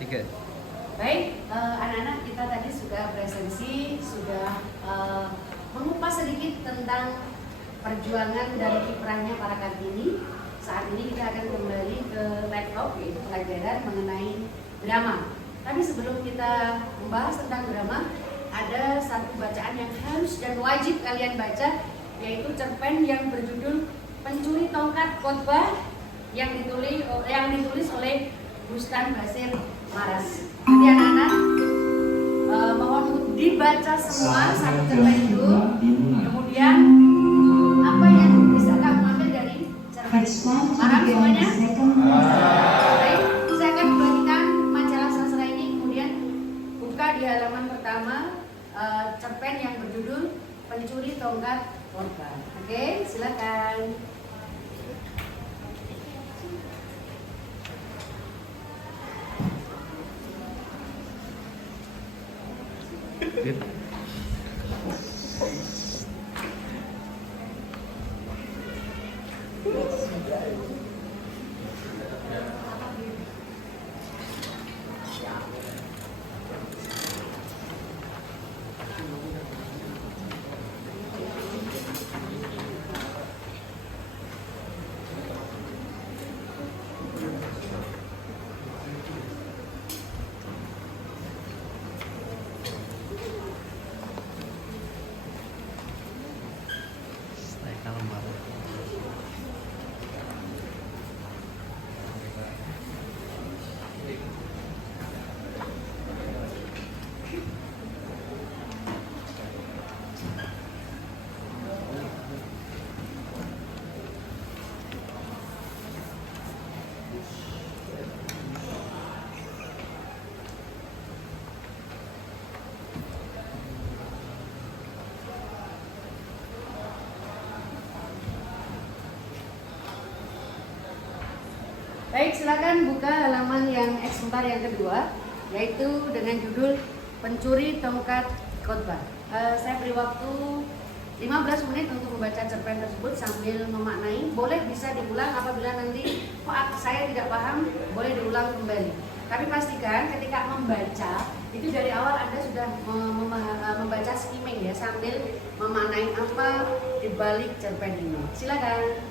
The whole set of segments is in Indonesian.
Tiga. Baik, anak-anak kita tadi sudah presensi, sudah mengupas sedikit tentang perjuangan dan kiprahnya para Kartini. Saat ini kita akan kembali ke laptop, yaitu pelajaran mengenai drama. Tapi sebelum kita membahas tentang drama, ada satu bacaan yang harus dan wajib kalian baca, yaitu cerpen yang berjudul Pencuri Tongkat Khotbah yang ditulis oleh Bustan Basir Maras. Jadi anak-anak mohon untuk dibaca semua satu cerpen itu. Kemudian apa yang bisa kamu ambil dari cerpen itu? Paham semuanya? Baik, saya akan bagikan majalah sastra ini. Kemudian buka di halaman pertama cerpen yang berjudul Pencuri Tongkat Khotbah. Oke, silakan. Baik, silakan buka halaman yang X4 yang kedua, yaitu dengan judul Pencuri Tongkat Khotbah. Saya beri waktu 15 menit untuk membaca cerpen tersebut sambil memaknai. Boleh bisa diulang apabila nanti saya tidak paham, boleh diulang kembali. Tapi pastikan ketika membaca itu dari awal Anda sudah membaca skimming ya, sambil memaknai apa di balik cerpen ini. Silakan.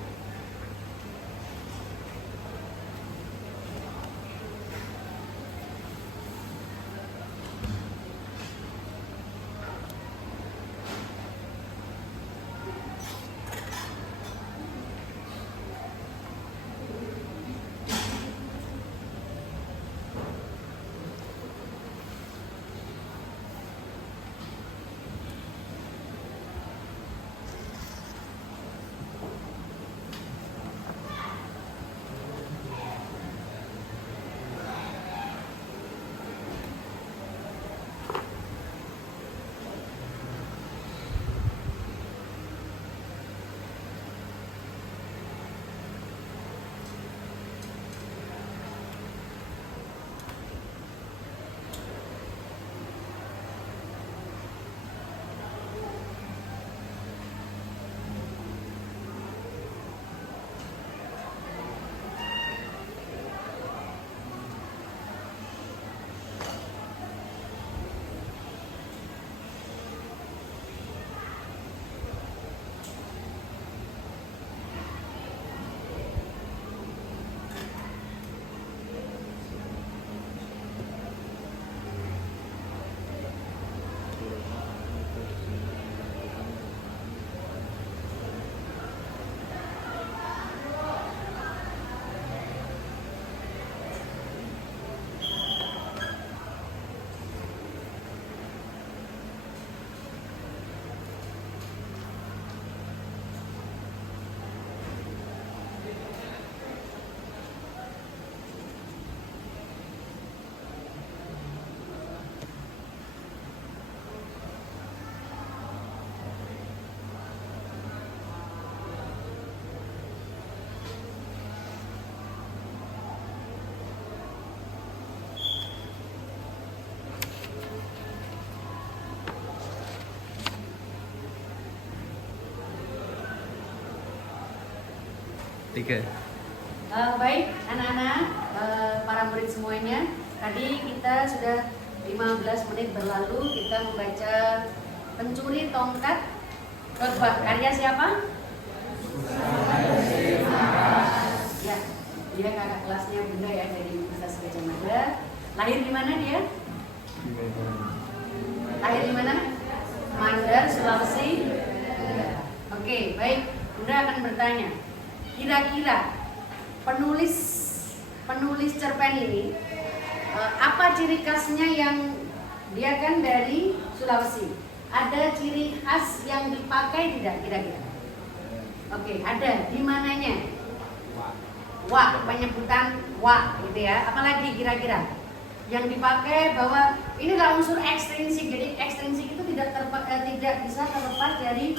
Tiga. Baik, anak-anak, para murid semuanya, Tadi kita sudah 15 menit berlalu kita membaca Pencuri Tongkat Khotbah karya siapa? Ya, dia kakak kelasnya Bunda ya dari Universitas Gadjah Mada. Lahir di mana dia? Lahir di mana? Mandar, Sulawesi. Oke, baik. Bunda akan bertanya. Kira-kira penulis cerpen ini apa ciri khasnya yang dia kan dari Sulawesi? Ada ciri khas yang dipakai tidak kira-kira? Oke, ada. Di mananya? Wa, penyebutan wa gitu ya. Apalagi kira-kira yang dipakai bahwa ini adalah unsur ekstrinsik. Jadi ekstrinsik itu tidak bisa terlepas dari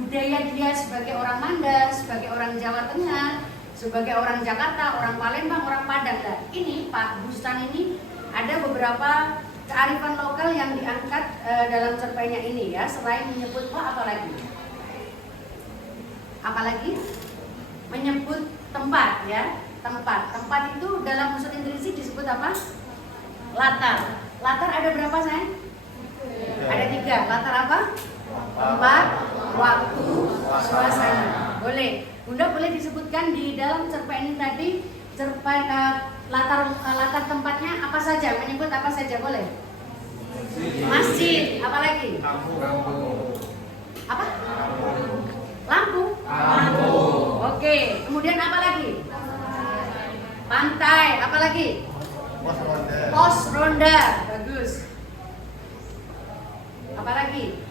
budaya dia sebagai orang Manda, sebagai orang Jawa Tengah, sebagai orang Jakarta, orang Palembang, orang Padang. Nah, ini Pak Bustan ini ada beberapa kearifan lokal yang diangkat dalam cerpennya ini ya. Selain menyebut apalagi menyebut tempat ya. Tempat itu dalam unsur intrinsik disebut apa? Latar. Latar ada berapa sayang? Ada 3. Latar apa? Tempat, waktu, suasana. Boleh. Bunda boleh disebutkan di dalam cerpen ini tadi latar tempatnya apa saja? Menyebut apa saja boleh? Masjid. Apalagi? Apa? Lampu. Oke. Kemudian apa lagi? Pantai. Apa lagi? Pos ronda. Bagus. Apalagi?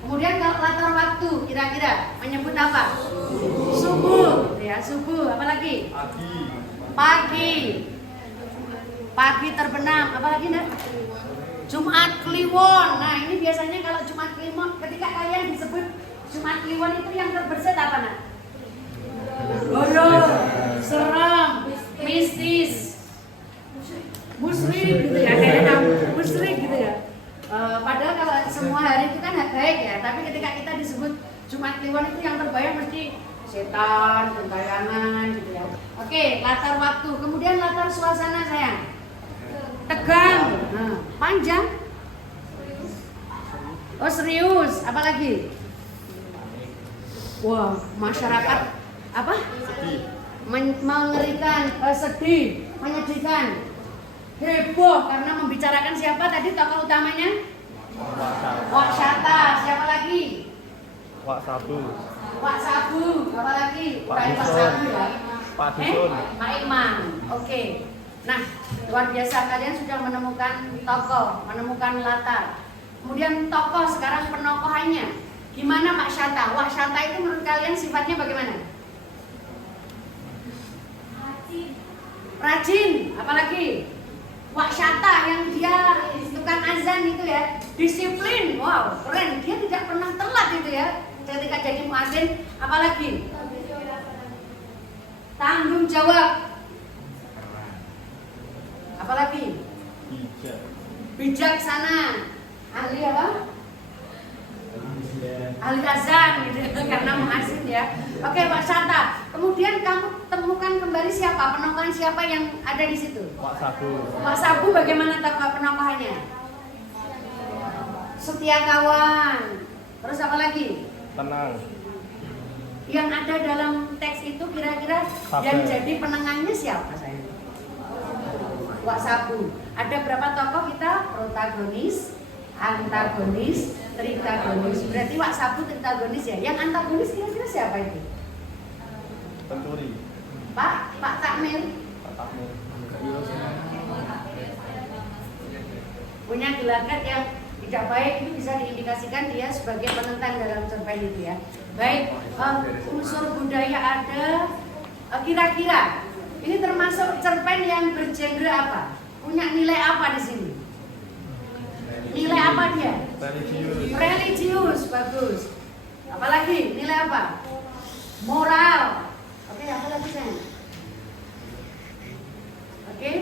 Kemudian kalau latar waktu kira-kira menyebut apa? Subuh, ya subuh. Apalagi? Pagi. Pagi terbenam. Apalagi nak? Jumat Kliwon. Nah ini biasanya kalau Jumat Kliwon, ketika kalian disebut Jumat Kliwon itu yang terbersit apa nak? Horor, seram, mistis, musyrik gitu ya, kayaknya musyrik gitu ya. Padahal kalau semua hari itu kan baik ya, tapi ketika kita disebut Jumat Kliwon itu yang terbayang mesti setan, gentayangan gitu ya. Oke, latar waktu, kemudian latar suasana sayang. Tegang, panjang. Oh serius, apalagi? Wah, masyarakat apa? Mengerikan, sedih, menyedihkan, heboh karena membicarakan siapa tadi tokoh utamanya? Wak Syata, siapa lagi? Wak Sabu. Wak Sabu, apa lagi? Pak Wak Dusun. Sabu ya? Pak Dusun. Pak Imam, oke. Nah, luar biasa kalian sudah menemukan tokoh, menemukan latar. Kemudian tokoh sekarang penokohannya. Gimana Pak Syata? Wak Syata itu menurut kalian sifatnya bagaimana? Rajin, apalagi? Wak Syata yang dia tukang azan itu ya, disiplin, wow keren, dia tidak pernah telat itu ya ketika jadi muadzin. Apalagi? Tanggung jawab. Apalagi? Bijaksana. Ahli apa? Ahli azan gitu karena muadzin ya. Oke Pak Syata, kemudian kamu temukan kembali siapa, penokohan siapa yang ada di situ? Wak Sabu. Wak Sabu bagaimana penokohannya? Setia kawan. Terus apa lagi? Tenang. Yang ada dalam teks itu kira-kira yang jadi penengahnya siapa sayang? Wak Sabu. Ada berapa tokoh kita? Protagonis, antagonis, tritagonis. Berarti Wak Sabu tritagonis ya. Yang antagonis kira-kira siapa itu? Pencuri. Pak Takmir. Pak Takmir. Punya gelagat yang tidak baik itu bisa diindikasikan dia sebagai penentang dalam cerpen itu ya. Baik, unsur budaya ada. Kira-kira ini termasuk cerpen yang bergenre apa? Punya nilai apa di sini? Nilai apa dia? Religius. Religius, bagus. Apalagi nilai apa? Moral. Oke, apa lagi sayang? Oke.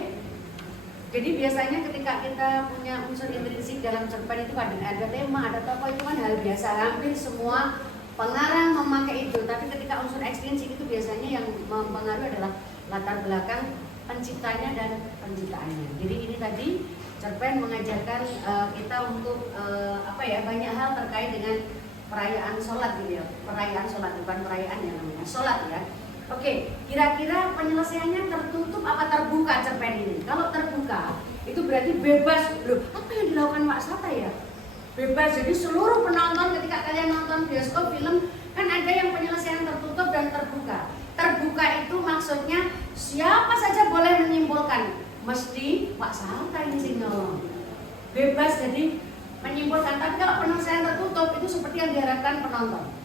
Jadi biasanya ketika kita punya unsur intrinsik dalam cerpen itu ada tema, ada tokoh, itu kan hal biasa. Hampir semua pengarang memakai itu. Tapi ketika unsur ekstrinsik itu biasanya yang mempengaruhi adalah latar belakang penciptanya dan penciptaannya. Jadi ini tadi cerpen mengajarkan kita untuk banyak hal terkait dengan perayaan sholat gitu ya. Perayaan sholat, bukan perayaan yang namanya sholat ya. Oke, kira-kira penyelesaiannya tertutup apa terbuka cerpen ini? Kalau terbuka, itu berarti bebas. Loh, apa yang dilakukan Wak Sata ya? Bebas, jadi seluruh penonton ketika kalian nonton bioskop film, kan ada yang penyelesaian tertutup dan terbuka. Terbuka itu maksudnya siapa saja boleh menyimpulkan. Mesti Wak Sata ini sih nolong. Bebas jadi menyimpulkan, tapi kalau penyelesaian tertutup itu seperti yang diharapkan penonton.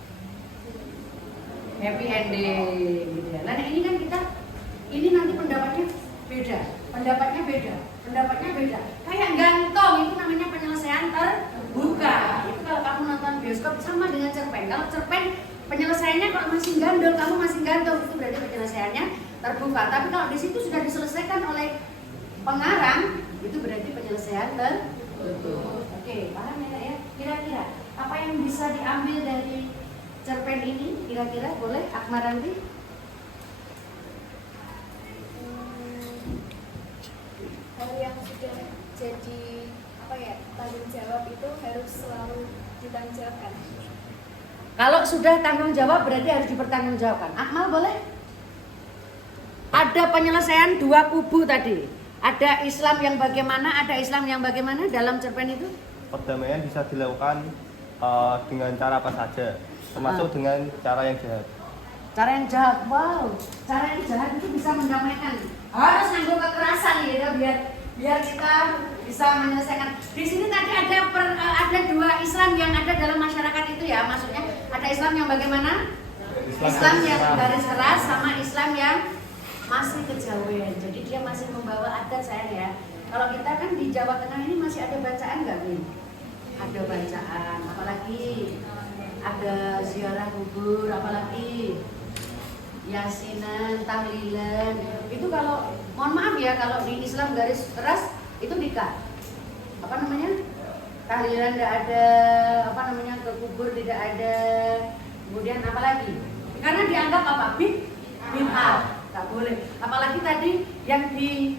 Happy ending gitu ya. Nah ini kan ini nanti pendapatnya beda. Kayak gantung itu namanya penyelesaian terbuka. Itu kalau kamu nonton bioskop sama dengan cerpen. Kalau cerpen penyelesaiannya kalau masih gandol, kamu masih gantung, itu berarti penyelesaiannya terbuka. Tapi kalau di situ sudah diselesaikan oleh pengarang, itu berarti penyelesaian tertutup. Oke, paham ya? Kira-kira apa yang bisa diambil dari cerpen ini? Kira-kira boleh Akmaranti? Hal yang sudah jadi tanggung jawab itu harus selalu ditanggungjawabkan. Kalau sudah tanggung jawab berarti harus dipertanggungjawabkan. Akmal boleh? Ada penyelesaian dua kubu tadi. Ada Islam yang bagaimana, ada Islam yang bagaimana dalam cerpen itu? Perdamaian bisa dilakukan dengan cara apa saja, termasuk dengan cara yang jahat. Cara yang jahat, wow. Cara yang jahat itu bisa mendamaikan. Harus nganggo kekerasan ya, biar kita bisa menyelesaikan. Di sini tadi ada dua Islam yang ada dalam masyarakat itu ya, maksudnya ada Islam yang bagaimana? Islam yang garis keras sama Islam yang masih kejawen. Jadi dia masih membawa adat sayang ya. Kalau kita kan di Jawa Tengah ini masih ada bacaan nggak Bin? Ada bacaan, apalagi ada ziarah kubur, apalagi yasinan, tahlilan. Itu kalau mohon maaf ya, kalau di Islam garis keras itu dikat. Tahlilan tidak ada, ke kubur tidak ada. Kemudian apalagi? Karena dianggap apa? Bid'ah. Tak boleh. Apalagi tadi yang di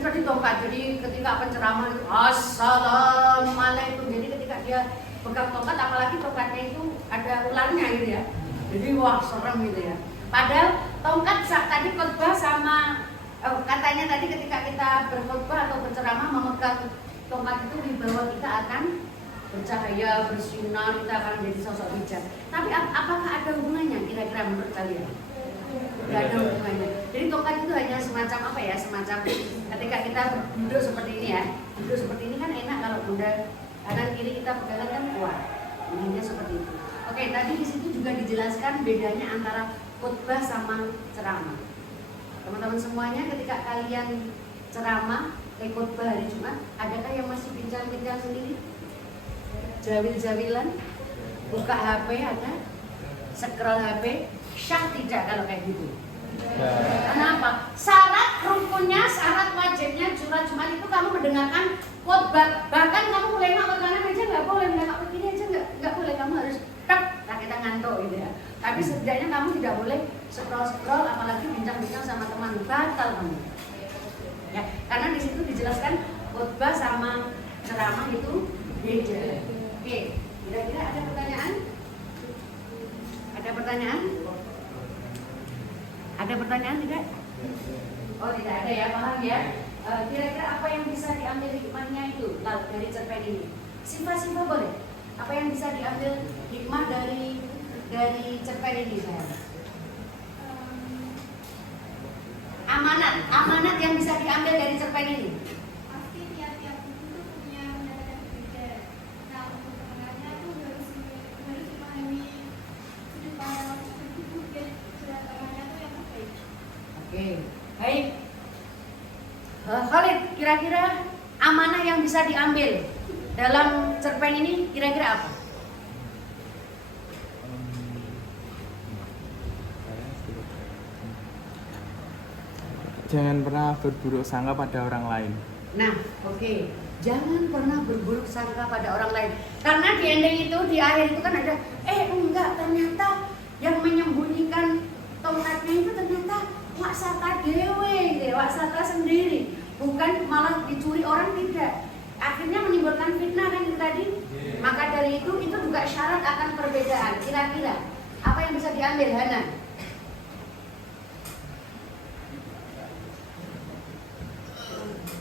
tadi tongkat. Jadi ketika penceramah itu assalamualaikum. Jadi ketika dia pegang tongkat, apalagi tongkatnya itu ada ularnya gitu ya. Jadi wah serem gitu ya. Padahal tongkat tadi khotbah sama katanya tadi ketika kita berkhotbah atau berceramah memegang tongkat itu di bawah kita akan bercahaya, bersinar, kita akan menjadi sosok bijak. Tapi apakah ada hubungannya kira-kira menurut kalian? Tidak ada hubungannya. Jadi tongkat itu hanya semacam semacam ketika kita duduk seperti ini ya. Duduk seperti ini kan enak kalau bunda kanan kiri kita pegangan kan kuat. Intinya seperti itu. Oke, tadi di situ juga dijelaskan bedanya antara khotbah sama ceramah. Teman-teman semuanya ketika kalian ceramah, khotbah hari Jumat, adakah yang masih bincang-bincang sendiri? Jawil-jawilan, buka HP ada, scroll HP, syah tidak kalau kayak gitu. Kenapa? Syarat rukunnya, syarat wajibnya Jumat itu kamu mendengarkan khotbah. Bahkan kamu mulai nengok ke kanan aja nggak boleh, nengok ke kiri aja nggak boleh. Kamu harus kita ngantuk gitu ya. Tapi setidaknya kamu tidak boleh scroll, apalagi bincang-bincang sama teman, batal kamu. Ya, karena di situ dijelaskan khotbah sama ceramah itu beda. Oke, kira-kira ada pertanyaan? Ada pertanyaan? Ada pertanyaan tidak? Oh tidak ada ya, paham ya. Kira-kira apa yang bisa diambil hikmahnya itu dari cerpen ini? Simpah boleh? Apa yang bisa diambil hikmah dari cerpen ini saya? Amanat yang bisa diambil dari cerpen ini. Pasti tiap-tiap buku itu punya data berbeda. Nah, untuk pendengarnya tuh harus memahami sudut pandang buku dan sudut pandangnya tuh yang terbaik. Oke, baik. Khalid, kira-kira amanah yang bisa diambil dalam cerpen ini kira-kira apa? Jangan pernah berburuk sangka pada orang lain. Nah, oke. Jangan pernah berburuk sangka pada orang lain. Karena di ending itu, di akhir itu kan ada, enggak, ternyata yang menyembunyikan tongkatnya itu ternyata wak sata dewe, wak sata sendiri, bukan malah dicuri orang, tidak. Akhirnya menimbulkan fitnah kan itu tadi. Maka dari itu juga syarat akan perbedaan. Kira-kira apa yang bisa diambil, Hana?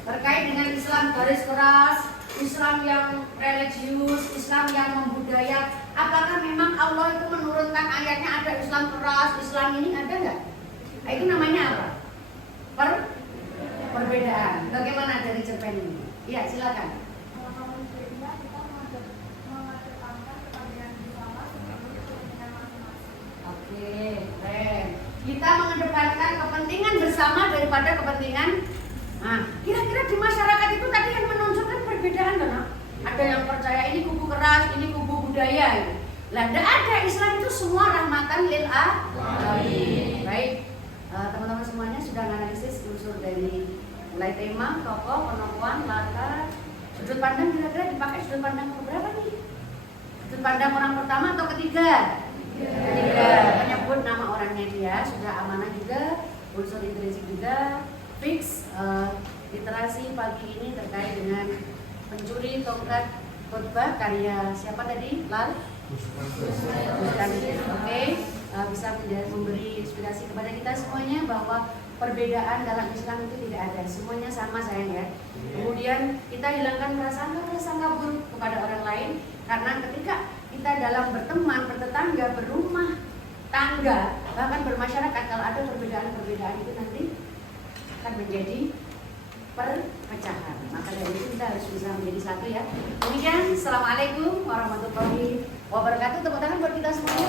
Terkait dengan Islam garis keras, Islam yang religius, Islam yang membudaya, apakah memang Allah itu menurunkan ayatnya ada Islam keras, Islam ini ada nggak? Nah, itu namanya apa? Perbedaan. Bagaimana dari cerpen ini? Iya, silakan. Kalau kamu berbeda, kita mengedepankan kepentingan bersama sebagai kepentingan masing-masing. Oke, keren. Kita mengedepankan kepentingan bersama daripada kepentingan. Nah, kira-kira di masyarakat itu tadi yang menunjukkan perbedaan kan? Ada yang percaya ini kubu keras, ini kubu budaya. Gitu. Lah, tidak ada. Islam itu semua rahmatan lil alamin. Baik, teman-teman semuanya sudah analisis unsur dari mulai tema, tokoh, penokohan, latar, sudut pandang. Kira-kira dipakai sudut pandang berapa nih? Sudut pandang orang pertama atau ketiga? Ketiga. Menyebut nama orangnya dia, sudah amanah juga, unsur intrinsik juga, fix. Literasi pagi ini terkait dengan pencuri tongkat khotbah karya siapa tadi? Lal? Oke, bisa memberi inspirasi kepada kita semuanya bahwa perbedaan dalam Islam itu tidak ada, semuanya sama sayang ya. Kemudian kita hilangkan prasangka buruk kepada orang lain, karena ketika kita dalam berteman, bertetangga, berumah tangga, bahkan bermasyarakat, kalau ada perbedaan-perbedaan itu nanti akan menjadi perpecahan. Maka dari itu kita harus bisa menjadi satu ya. Demikian, assalamualaikum warahmatullahi wabarakatuh. Tepuk tangan buat kita semuanya.